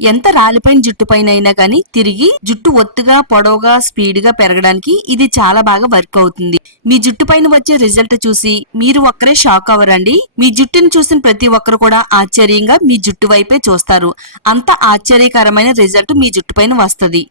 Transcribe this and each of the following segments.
ఎంత రాలిపోయిన జుట్టు పైన అయినా గానీ తిరిగి జుట్టు ఒత్తుగా పొడవుగా స్పీడ్ గా పెరగడానికి ఇది చాలా బాగా వర్క్ అవుతుంది. మీ జుట్టు పైన వచ్చే రిజల్ట్ చూసి మీరు ఒక్కరే షాక్ అవ్వరండి. మీ జుట్టుని చూసిన ప్రతి ఒక్కరు కూడా ఆశ్చర్యంగా మీ జుట్టు వైపే చూస్తారు. అంత ఆశ్చర్యకరమైన రిజల్ట్ మీ జుట్టు పైన వస్తది.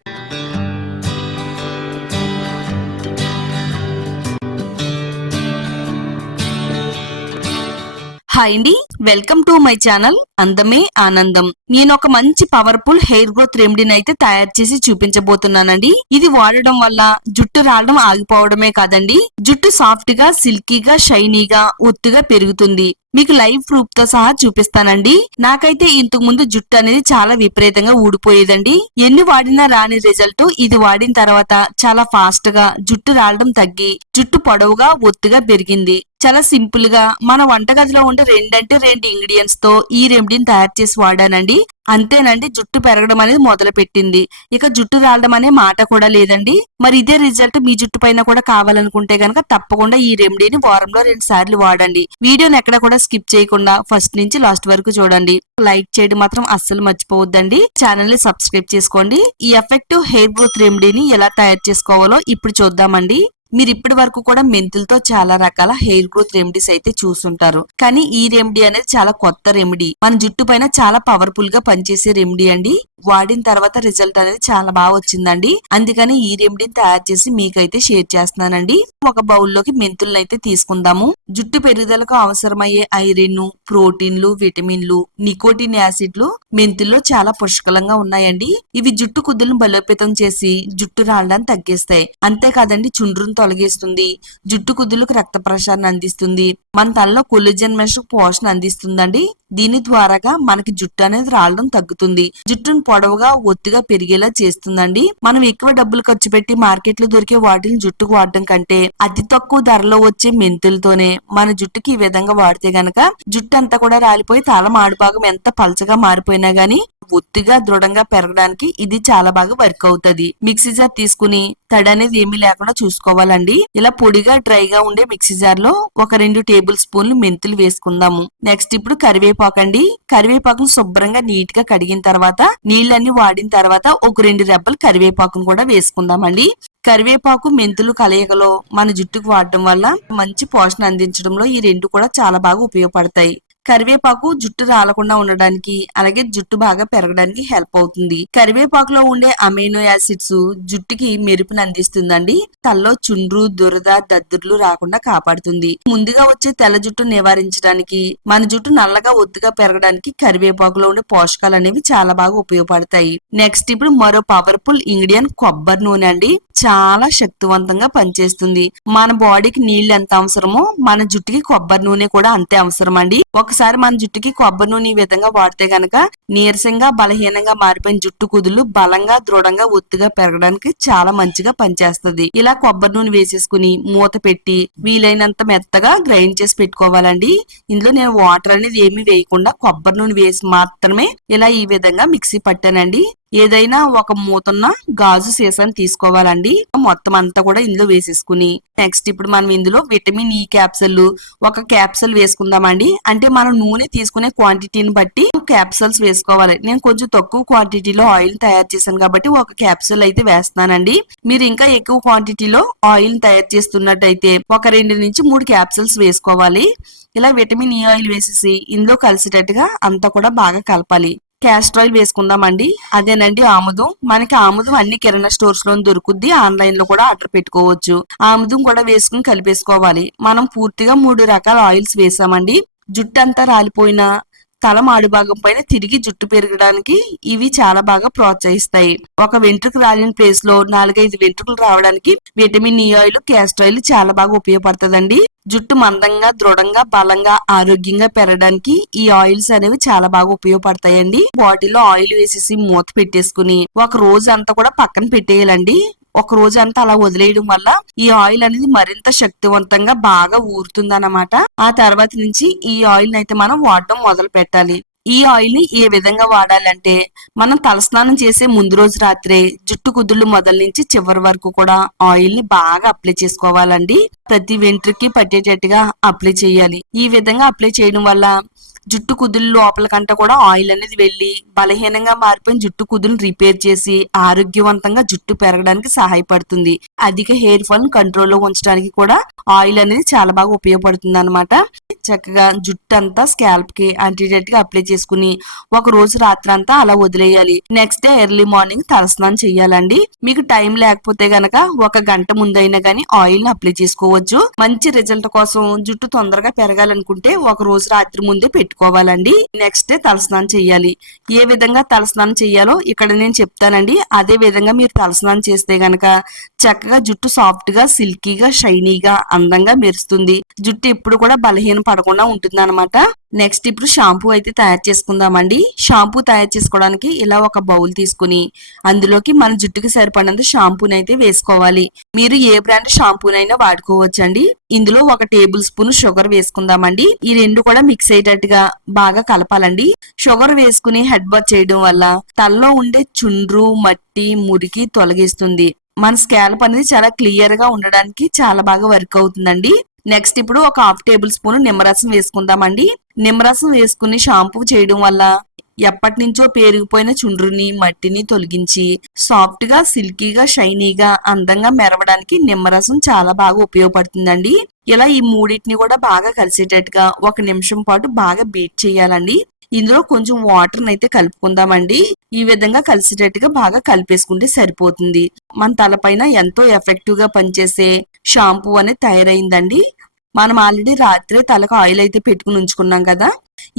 హాయ్ అండి, వెల్కమ్ టు మై ఛానల్ అందమే ఆనందం. నేను ఒక మంచి పవర్ఫుల్ హెయిర్ గ్రోత్ రెమెడీని అయితే తయారు చేసి చూపించబోతున్నానండి. ఇది వాడడం వల్ల జుట్టు రాలడం ఆగిపోవడమే కాదండి, జుట్టు సాఫ్ట్ గా సిల్కీగా షైనీగా ఒత్తుగా పెరుగుతుంది. మీకు లైవ్ ప్రూఫ్ తో సహా చూపిస్తానండి. నాకైతే ఇంతకు ముందు జుట్టు అనేది చాలా విపరీతంగా ఊడిపోయేదండి. ఎన్ని వాడినా రాని రిజల్ట్ ఇది వాడిన తర్వాత చాలా ఫాస్ట్ గా జుట్టు రాలడం తగ్గి జుట్టు పొడవుగా ఒత్తుగా పెరిగింది. చాలా సింపుల్ గా మన వంటగదిలో ఉండే రెండంటే రెండు ఇంగ్రీడియంట్స్ తో ఈ రెమెడీని తయారు చేసి వాడానండి. అంతేనండి, జుట్టు పెరగడం అనేది మొదలు పెట్టింది. ఇక జుట్టు రాలడం అనే మాట కూడా లేదండి. మరి ఇదే రిజల్ట్ మీ జుట్టు పైన కూడా కావాలనుకుంటే గనక తప్పకుండా ఈ రెమెడీని వారంలో 2 సార్లు వాడండి. వీడియోని ఎక్కడ కూడా స్కిప్ చేయకుండా ఫస్ట్ నుంచి లాస్ట్ వరకు చూడండి. లైక్ చేయడం మాత్రం అస్సలు మర్చిపోవద్దండి. ఛానల్ ని సబ్స్క్రైబ్ చేసుకోండి. ఈ ఎఫెక్టివ్ హెయిర్ గ్రోత్ రెమెడీని ఎలా తయారు చేసుకోవాలో ఇప్పుడు చూద్దామండి. మీరు ఇప్పటి వరకు కూడా మెంతులతో చాలా రకాల హెయిర్ గ్రోత్ రెమెడీస్ అయితే చూసుంటారు. కానీ ఈ రెమెడీ అనేది చాలా కొత్త రెమెడీ. మన జుట్టు పైన చాలా పవర్ఫుల్ గా పనిచేసే రెమెడీ అండి. వాడిన తర్వాత రిజల్ట్ అనేది చాలా బాగా వచ్చిందండి. అందుకని ఈ రెమెడీని తయారు చేసి మీకైతే షేర్ చేస్తున్నానండి. ఒక బౌల్లోకి మెంతులను అయితే తీసుకుందాము. జుట్టు పెరుగుదలకు అవసరమయ్యే ఐరన్, ప్రోటీన్లు, విటమిన్లు, నికోటిన్ యాసిడ్లు మెంతుల్లో చాలా పుష్కలంగా ఉన్నాయండి. ఇవి జుట్టు కుదులను బలోపేతం చేసి జుట్టు రాలడాన్ని తగ్గిస్తాయి. అంతేకాదండి, చుండ్రును తొలగిస్తుంది, జుట్టు కుదులకు రక్త ప్రసరణ అందిస్తుంది, మన తలలో కొల్లాజెన్ మెష్ పోషణ అందిస్తుందండి. దీని ద్వారాగా మనకి జుట్టు అనేది రాలడం తగ్గుతుంది, జుట్టును పొడవుగా ఒత్తుగా పెరిగేలా చేస్తుందండి. మనం ఎక్కువ డబ్బులు ఖర్చు పెట్టి మార్కెట్ లో దొరికే వాటిని జుట్టుకు వాడడం కంటే అతి తక్కువ ధరలో వచ్చే మెంతులతోనే మన జుట్టుకి ఈ విధంగా వాడితే గనక జుట్టు అంతా కూడా రాలిపోయి తల మాడుభాగం ఎంత పలచగా మారిపోయినా గానీ ఒత్తిగా దృఢంగా పెరగడానికి ఇది చాలా బాగా వర్క్ అవుతుంది. మిక్సీ జార్ తీసుకుని తడి అనేది ఏమీ లేకుండా చూసుకోవాలండి. ఇలా పొడిగా డ్రైగా ఉండే మిక్సీ జార్ లో ఒక 2 టేబుల్ స్పూన్లు మెంతులు వేసుకుందాము. నెక్స్ట్ ఇప్పుడు కరివేపాకు అండి. కరివేపాకును శుభ్రంగా నీట్ గా కడిగిన తర్వాత నీళ్ళన్ని వాడిన తర్వాత ఒక 2 రెబ్బలు కరివేపాకును కూడా వేసుకుందామండి. కరివేపాకు మెంతులు కలయికలో మన జుట్టుకు వాడడం వల్ల మంచి పోషణ అందించడంలో ఈ రెండు కూడా చాలా బాగా ఉపయోగపడతాయి. కరివేపాకు జుట్టు రాలకుండా ఉండడానికి అలాగే జుట్టు బాగా పెరగడానికి హెల్ప్ అవుతుంది. కరివేపాకులో ఉండే అమైనో యాసిడ్స్ జుట్టుకి మెరుపుని అందిస్తుందండి. తలలో చుండ్రు, దురద, దద్దుర్లు రాకుండా కాపాడుతుంది. ముందుగా వచ్చే తెల్ల జుట్టు నివారించడానికి, మన జుట్టు నల్లగా ఒత్తుగా పెరగడానికి కరివేపాకులో ఉండే పోషకాలు అనేవి చాలా బాగా ఉపయోగపడతాయి. నెక్స్ట్ ఇప్పుడు మరో పవర్ఫుల్ ఇంగ్రీడియంట్ కొబ్బరి నూనె అండి. చాలా శక్తివంతంగా పనిచేస్తుంది. మన బాడీకి నీళ్లు ఎంత అవసరమో మన జుట్టుకి కొబ్బరి నూనె కూడా అంతే అవసరం అండి. ఒకసారి మన జుట్టుకి కొబ్బరి నూనె ఈ విధంగా వాడితే గనక నీరసంగా బలహీనంగా మారిపోయిన జుట్టు కుదులు బలంగా దృఢంగా ఒత్తుగా పెరగడానికి చాలా మంచిగా పనిచేస్తుంది. ఇలా కొబ్బరి నూనె వేసేసుకుని మూత పెట్టి వీలైనంత మెత్తగా గ్రైండ్ చేసి పెట్టుకోవాలండి. ఇందులో నేను వాటర్ అనేది ఏమీ వేయకుండా కొబ్బరి నూనె వేసి మాత్రమే ఇలా ఈ విధంగా మిక్సీ పట్టానండి. ఏదైనా ఒక మూతన్న గాజు సీసాని తీసుకోవాలండి. మొత్తం అంతా కూడా ఇందులో వేసేసుకుని నెక్స్ట్ ఇప్పుడు మనం ఇందులో విటమిన్ ఈ క్యాప్సూల్ ఒక క్యాప్సూల్ వేసుకుందామండి. అంటే మనం నూనె తీసుకునే క్వాంటిటీని బట్టి క్యాప్సూల్స్ వేసుకోవాలి. నేను కొంచెం తక్కువ క్వాంటిటీలో ఆయిల్ తయారు చేశాను కాబట్టి ఒక క్యాప్సూల్ అయితే వేస్తున్నానండి. మీరు ఇంకా ఎక్కువ క్వాంటిటీలో ఆయిల్ తయారు చేస్తున్నట్టయితే ఒక 2 నుంచి 3 క్యాప్సూల్స్ వేసుకోవాలి. ఇలా విటమిన్ ఈ ఆయిల్ వేసేసి ఇందులో కలిసేటట్టుగా అంతా కూడా బాగా కలపాలి. క్యాస్టర్ ఆయిల్ వేసుకుందామండి. అదేనండి ఆముదం. మనకి ఆముదం అన్ని కిరాణా స్టోర్స్ లో దొరుకుద్ది, ఆన్లైన్ లో కూడా ఆర్డర్ పెట్టుకోవచ్చు. ఆముదం కూడా వేసుకుని కలిపేసుకోవాలి. మనం పూర్తిగా 3 రకాల ఆయిల్స్ వేసామండి. జుట్టు అంతా రాలిపోయినా తల మాడు భాగం పైన తిరిగి జుట్టు పెరగడానికి ఇవి చాలా బాగా ప్రోత్సహిస్తాయి. ఒక వెంట్రుక రాలిన ప్లేస్ లో 4-5 వెంట్రుకలు రావడానికి vitamin E oil, castor oil చాలా బాగా ఉపయోగపడుతుందండి. జుట్టు మందంగా, దృఢంగా, బలంగా, ఆరోగ్యంగా పెరగడానికి ఈ ఆయిల్స్ అనేవి చాలా బాగా ఉపయోగపడతాయండి. బాటిల్లో ఆయిల్ వేసేసి మూత పెట్టేసుకుని ఒక రోజు అంతా కూడా పక్కన పెట్టేయాలండి. ఒక రోజు అంతా అలా వదిలేయడం వల్ల ఈ ఆయిల్ అనేది మరింత శక్తివంతంగా బాగా ఊరుతుందన్నమాట. ఆ తర్వాత నుంచి ఈ ఆయిల్ అయితే మనం వాడడం మొదలు పెట్టాలి. ఈ ఆయిల్ ని ఏ విధంగా వాడాలంటే మనం తలస్నానం చేసే ముందు రోజు రాత్రే జుట్టు కుదుళ్ళు మొదల నుంచి చివరి వరకు కూడా ఆయిల్ ని బాగా అప్లై చేసుకోవాలండి. ప్రతి వెంట్రుకి పట్టేటట్టుగా అప్లై చేయాలి. ఈ విధంగా అప్లై చేయడం వల్ల జుట్టు కుదులు లోపలకంట కూడా ఆయిల్ అనేది వెళ్లి బలహీనంగా మారిపోయిన జుట్టు కుదులు రిపేర్ చేసి ఆరోగ్యవంతంగా జుట్టు పెరగడానికి సహాయపడుతుంది. అధిక హెయిర్ ఫాల్ కంట్రోల్లో ఉంచడానికి కూడా ఆయిల్ అనేది చాలా బాగా ఉపయోగపడుతుంది అన్నమాట. చక్కగా జుట్టు అంతా స్కాల్ప్ కి అంటిడేట్ గా అప్లై చేసుకుని ఒక రోజు రాత్రి అంతా అలా వదిలేయాలి. నెక్స్ట్ డే ఎర్లీ మార్నింగ్ తలస్నానం చేయాలండి. మీకు టైం లేకపోతే గనక ఒక గంట ముందైనా గానీ ఆయిల్ అప్లై చేసుకోవచ్చు. మంచి రిజల్ట్ కోసం జుట్టు తొందరగా పెరగాలనుకుంటే ఒక రోజు రాత్రి ముందే పెట్టుకోవాలండి. నెక్స్ట్ డే తలస్నానం చేయాలి. ఏ విధంగా తలస్నానం చేయాలో ఇక్కడ నేను చెప్తానండి. అదే విధంగా మీరు తలస్నానం చేస్తే గనక చక్కగా జుట్టు సాఫ్ట్ గా సిల్కీగా షైనీగా అందంగా మెరుస్తుంది. జుట్టు ఎప్పుడు కూడా బలహీన పడకుండా ఉంటుంది అనమాట. నెక్స్ట్ ఇప్పుడు షాంపూ అయితే తయారు చేసుకుందామండి. షాంపూ తయారు చేసుకోవడానికి ఇలా ఒక బౌల్ తీసుకుని అందులోకి మన జుట్టుకి సరిపడినంత షాంపూని అయితే వేసుకోవాలి. మీరు ఏ బ్రాండ్ షాంపూనైనా వాడుకోవచ్చండి. ఇందులో 1 టేబుల్ స్పూన్ షుగర్ వేసుకుందామండి. ఈ రెండు కూడా మిక్స్ అయ్యేటట్టుగా బాగా కలపాలండి. షుగర్ వేసుకుని హెడ్ బాత్ చేయడం వల్ల తలలో ఉండే చుండ్రు, మట్టి, మురికి తొలగిస్తుంది. మన స్కాల్ప్ అనేది చాలా క్లియర్ గా ఉండడానికి చాలా బాగా వర్క్ అవుతుందండి. నెక్స్ట్ ఇప్పుడు ఒక 1/2 టేబుల్ స్పూన్ నిమ్మరసం వేసుకుందామండి. నిమ్మరసం వేసుకుని షాంపూ చేయడం వల్ల ఎప్పటి నుంచో పేరుకుపోయిన చుండ్రుని, మట్టిని తొలగించి సాఫ్ట్ గా సిల్కీగా షైనీగా అందంగా మెరవడానికి నిమ్మరసం చాలా బాగా ఉపయోగపడుతుందండి. ఇలా ఈ మూడింటిని కూడా బాగా కలిసేటట్టుగా 1 నిమిషం పాటు బాగా బీట్ చేయాలండి. ఇందులో కొంచెం వాటర్ అయితే కలుపుకుందామండి. ఈ విధంగా కలిసేటట్టుగా బాగా కలిపేసుకుంటే సరిపోతుంది. మన తలపైన ఎంతో ఎఫెక్టివ్ గా పనిచేసే షాంపూ అనేది తయారైందండి. మనం ఆల్రెడీ రాత్రే తలకు ఆయిల్ అయితే పెట్టుకుని ఉంచుకున్నాం కదా.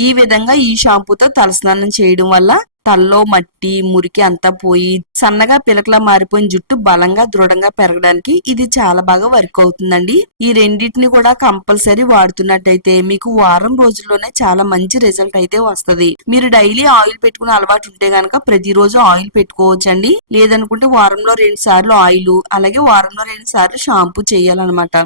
ఈ విధంగా ఈ షాంపూతో తలస్నానం చేయడం వల్ల తలలో మట్టి, మురికి అంతా పోయి సన్నగా పిలకలా మారిపోయిన జుట్టు బలంగా దృఢంగా పెరగడానికి ఇది చాలా బాగా వర్క్ అవుతుందండి. ఈ రెండింటిని కూడా కంపల్సరీ వాడుతున్నట్టయితే మీకు వారం రోజుల్లోనే చాలా మంచి రిజల్ట్ అయితే వస్తది. మీరు డైలీ ఆయిల్ పెట్టుకునే అలవాటు ఉంటే గనక ప్రతిరోజు ఆయిల్ పెట్టుకోవచ్చండి. లేదనుకుంటే వారంలో 2 సార్లు ఆయిల్, అలాగే వారంలో 2 సార్లు షాంపూ చేయాలన్నమాట.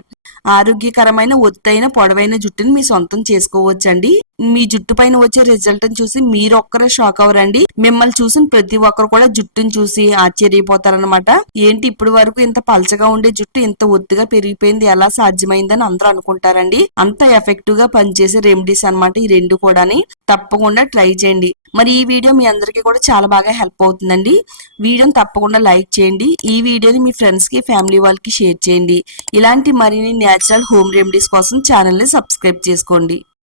ఆరోగ్యకరమైన ఒత్తైన పొడవైన జుట్టుని మీ సొంతం చేసుకోవచ్చండి. మీ జుట్టు పైన వచ్చే రిజల్ట్ చూసి మీరు ఒక్కరే షాక్ అవరండి. మిమ్మల్ని చూసిన ప్రతి ఒక్కరు కూడా జుట్టుని చూసి ఆశ్చర్యపోతారనమాట. ఏంటి ఇప్పటి వరకు ఇంత పలచగా ఉండే జుట్టు ఇంత ఒత్తుగా పెరిగిపోయింది, ఎలా సాధ్యమైందని అందరూ అనుకుంటారండి. అంత ఎఫెక్టివ్ గా పనిచేసే రెమెడీస్ అన్నమాట ఈ రెండు కూడాని. తప్పకుండా ట్రై చేయండి. మరి ఈ వీడియో మీ అందరికీ కూడా చాలా బాగా హెల్ప్ అవుతుందండి. వీడియోని తప్పకుండా లైక్ చేయండి. ఈ వీడియోని మీ ఫ్రెండ్స్ కి, ఫ్యామిలీ వాళ్ళకి షేర్ చేయండి. ఇలాంటి మరిన్ని న్యాచురల్ హోమ్ రెమెడీస్ కోసం ఛానల్ ని సబ్స్క్రైబ్ చేసుకోండి.